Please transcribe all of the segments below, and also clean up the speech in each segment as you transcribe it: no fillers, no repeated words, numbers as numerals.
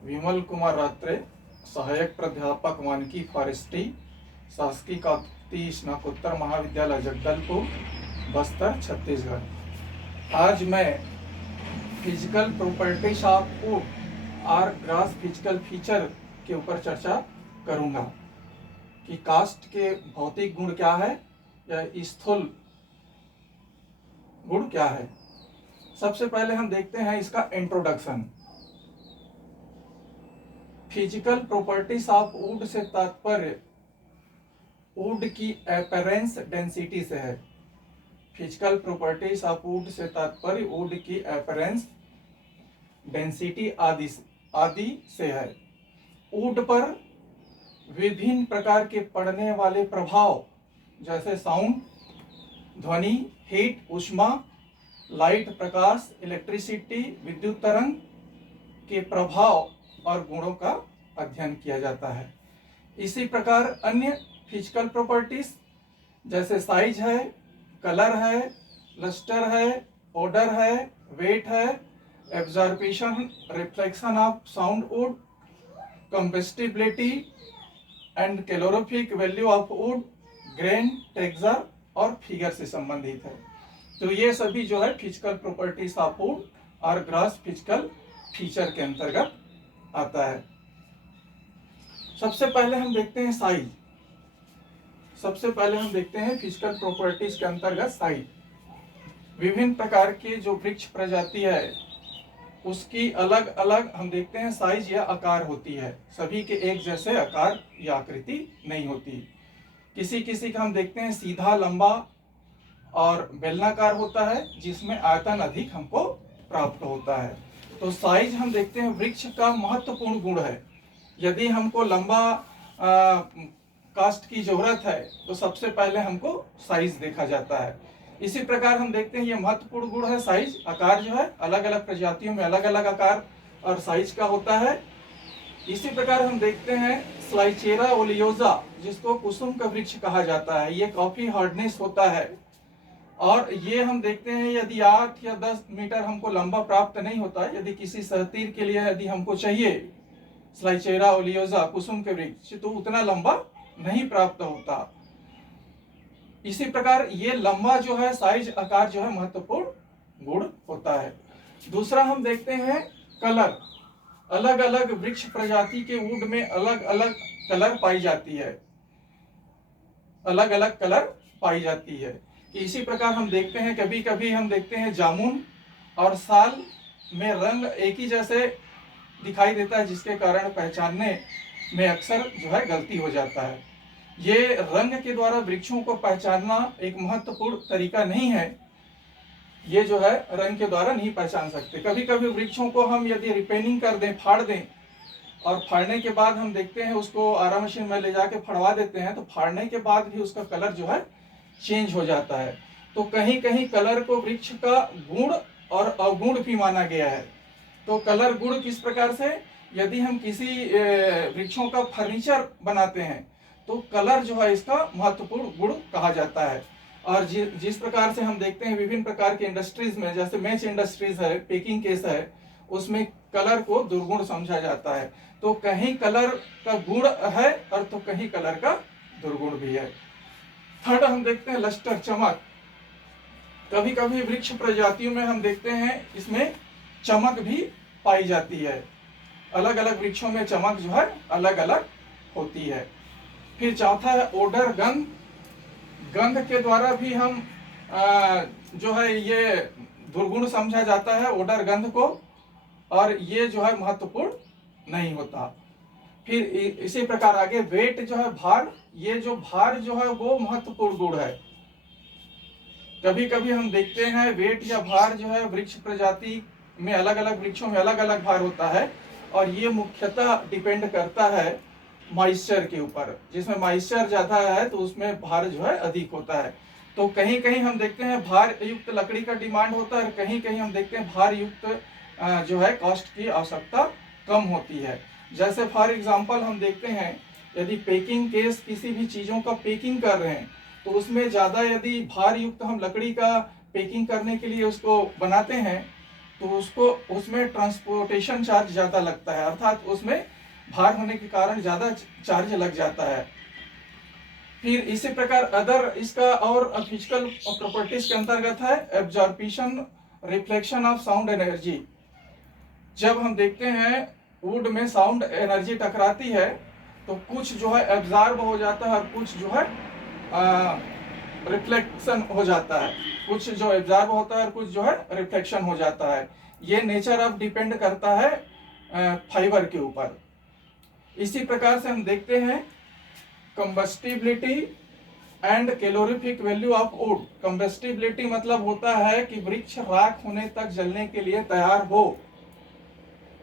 विमल कुमार रात्रे, सहायक प्राध्यापक वानिकी फॉरेस्ट्री, शासकीय काकतीय स्नातकोत्तर महाविद्यालय जगदलपुर, बस्तर, छत्तीसगढ़। आज मैं फिजिकल प्रॉपर्टीज ऑफ वुड और ग्रास फिजिकल फीचर के ऊपर चर्चा करूंगा कि कास्ट के भौतिक गुण क्या है या स्थूल गुण क्या है। सबसे पहले हम देखते हैं इसका introduction. Physical properties of would say तात्पर्य वुड की अपीयरेंस डेंसिटी से है। Physical properties of would say तात्पर्य वुड की अपीयरेंस डेंसिटी आदि से है। वुड पर विभिन्न प्रकार के पड़ने वाले प्रभाव जैसे साउंड, ध्वनि, हीट, ऊष्मा, लाइट, प्रकाश, इलेक्ट्रिसिटी, विद्युत तरंग के प्रभाव और गुणों का अध्ययन किया जाता है। इसी प्रकार अन्य फिजिकल प्रॉपर्टीज जैसे साइज है, कलर है, लस्टर है, ओडर है, वेट है, absorption, reflection of sound wood, combustibility and calorific value of wood, grain, texture और फिगर से संबंधित है। तो ये सभी जो है फिजिकल प्रॉपर्टीज ऑफ वुड और ग्रास फिजिकल फीचर के अंतर्गत आता है। सबसे पहले हम देखते हैं साइज। सबसे पहले हम देखते हैं फिजिकल प्रॉपर्टीज के अंतर्गत साइज। विभिन्न प्रकार के जो वृक्ष प्रजाति है उसकी अलग अलग हम देखते हैं साइज या आकार होती है। सभी के एक जैसे आकार या आकृति नहीं होती। किसी किसी का हम देखते हैं सीधा, लंबा और बेलनाकार होता है जिसमें आयतन अधिक हमको प्राप्त होता है। तो साइज हम देखते हैं वृक्ष का महत्वपूर्ण गुण है। यदि हमको लंबा कास्ट की जरूरत है तो सबसे पहले हमको साइज देखा जाता है। इसी प्रकार हम देखते हैं ये महत्वपूर्ण गुण है साइज। आकार जो है अलग अलग प्रजातियों में अलग अलग आकार और साइज का होता है। इसी प्रकार हम देखते हैं स्लाइचेरा ओलियोजा जिसको कुसुम का वृक्ष कहा जाता है। ये काफी हार्डनेस होता है और ये हम देखते हैं यदि 8 या 10 मीटर हमको लंबा प्राप्त नहीं होता, यदि किसी सहतीर के लिए यदि हमको चाहिए स्लाइचेरा ओलियोजा कुसुम के वृक्ष तो उतना लंबा नहीं प्राप्त होता। इसी प्रकार ये लंबा जो है साइज आकार जो है महत्वपूर्ण गुण होता है। दूसरा हम देखते हैं कलर। अलग अलग वृक्ष प्रजाति के वुड में अलग अलग कलर पाई जाती है। अलग अलग कलर पाई जाती है। इसी प्रकार हम देखते हैं कभी कभी हम देखते हैं जामुन और साल में रंग एक ही जैसे दिखाई देता है जिसके कारण पहचानने में अक्सर जो है गलती हो जाता है। ये रंग के द्वारा वृक्षों को पहचानना एक महत्वपूर्ण तरीका नहीं है। ये जो है रंग के द्वारा नहीं पहचान सकते। कभी कभी वृक्षों को हम यदि रिपेनिंग कर दें, फाड़ दें और फाड़ने के बाद हम देखते हैं उसको आरा मशीन में ले जाके फड़वा देते हैं तो फाड़ने के बाद भी उसका कलर जो है चेंज हो जाता है। तो कहीं कहीं कलर को वृक्ष का गुण और अवगुण भी माना गया है। तो कलर गुण किस प्रकार से, यदि हम किसी वृक्षों का फर्नीचर बनाते हैं तो कलर जो है इसका महत्वपूर्ण गुण कहा जाता है। और जिस प्रकार से हम देखते हैं विभिन्न प्रकार के इंडस्ट्रीज में जैसे मैच इंडस्ट्रीज है, पेकिंग केस है, उसमें कलर को दुर्गुण समझा जाता है। तो कहीं कलर का गुण है और तो कहीं कलर का दुर्गुण भी है। थर्ड हम देखते हैं लस्टर, चमक। कभी कभी वृक्ष प्रजातियों में हम देखते हैं इसमें चमक भी पाई जाती है। अलग अलग वृक्षों में चमक जो है अलग अलग होती है। फिर चौथा है ओडर, गंध। गंध के द्वारा भी हम जो है ये दुर्गुण समझा जाता है ओडर, गंध को, और ये जो है महत्वपूर्ण नहीं होता। फिर इसी प्रकार आगे वेट जो है भार। ये जो भार जो है वो महत्वपूर्ण गुण है। कभी कभी हम देखते हैं वेट या भार जो है वृक्ष प्रजाति में अलग अलग वृक्षों में अलग अलग भार होता है और ये मुख्यतः डिपेंड करता है मॉइस्चर के ऊपर। जिसमें मॉइस्चर ज्यादा है तो उसमें भार जो है अधिक होता है। तो कहीं कहीं हम देखते हैं भार युक्त लकड़ी का डिमांड होता है और कहीं कहीं हम देखते हैं भार युक्त जो है कास्ट की आवश्यकता कम होती है। जैसे फॉर एग्जांपल हम देखते हैं यदि पेकिंग केस किसी भी चीजों का पेकिंग कर रहे हैं तो उसमें ज्यादा यदि भार युक्त हम लकड़ी का पेकिंग करने के लिए उसको बनाते हैं तो उसको उसमें ट्रांसपोर्टेशन चार्ज ज़्यादा लगता है, अर्थात उसमें भार होने के कारण ज़्यादा चार्ज लग जाता है। फिर इसी प्रकार अदर इसका और फिजिकल प्रॉपर्टीज के अंतर्गत है absorption reflection of sound energy. जब हम देखते हैं वुड में साउंड एनर्जी टकराती है तो कुछ जो है एब्जॉर्ब हो जाता है और कुछ जो है रिफ्लेक्शन हो जाता है, कुछ जो एब्जॉर्ब होता है और कुछ जो है रिफ्लेक्शन हो जाता है। ये नेचर ऑफ डिपेंड करता है फाइबर के ऊपर। इसी प्रकार से हम देखते हैं combustibility and calorific value of wood. Combustibility मतलब होता है कि वृक्ष राख होने तक जलने के लिए तैयार हो।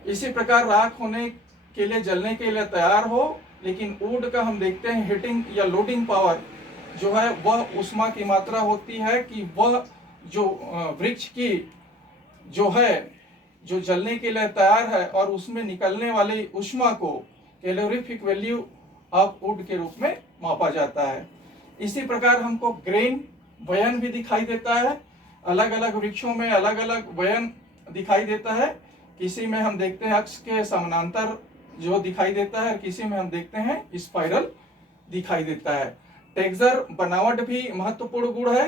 इसी प्रकार राख होने के लिए जलने के लिए तैयार हो, लेकिन वुड का हम देखते हैं हीटिंग या लोडिंग पावर जो है वह ऊष्मा की मात्रा होती है कि वह जो वृक्ष की जो है जो जलने के लिए तैयार है और उसमें निकलने वाली ऊष्मा को कैलोरीफिक वैल्यू ऑफ वुड के रूप में मापा जाता है। इसी प्रकार हमको ग्रेन वयन भी दिखाई देता है। अलग अलग वृक्षों में अलग अलग वयन दिखाई देता है। किसी में हम देखते हैं अक्ष के समानांतर जो दिखाई देता है, किसी में हम देखते हैं स्पाइरल दिखाई देता है। टेक्सचर बनावट भी महत्वपूर्ण गुण है।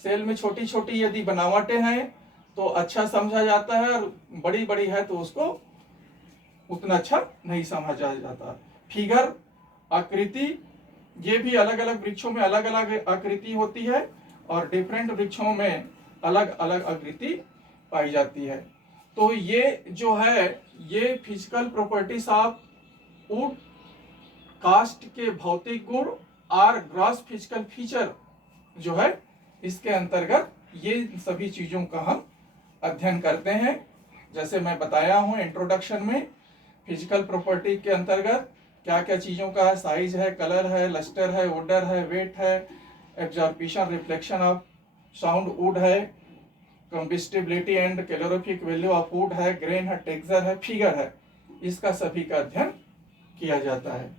सेल में छोटी छोटी यदि बनावटें हैं तो अच्छा समझा जाता है, और बड़ी बड़ी है तो उसको उतना अच्छा नहीं समझा जाता। फिगर आकृति, ये भी अलग अलग वृक्षों में अलग अलग आकृति होती है और डिफरेंट वृक्षों में अलग अलग आकृति पाई जाती है। तो ये जो है ये physical properties of wood cast के भौतिक गुण और ग्रॉस फिजिकल फीचर जो है इसके अंतर्गत ये सभी चीजों का हम अध्ययन करते हैं। जैसे मैं बताया हूं इंट्रोडक्शन में, फिजिकल प्रॉपर्टी के अंतर्गत क्या क्या चीजों का है, साइज है, कलर है, लस्टर है, ओडर है, वेट है, absorption reflection of sound wood है, combustibility and calorific value of wood है, ग्रेन है, टेक्सचर है, फिगर है, इसका सभी का अध्ययन किया जाता है।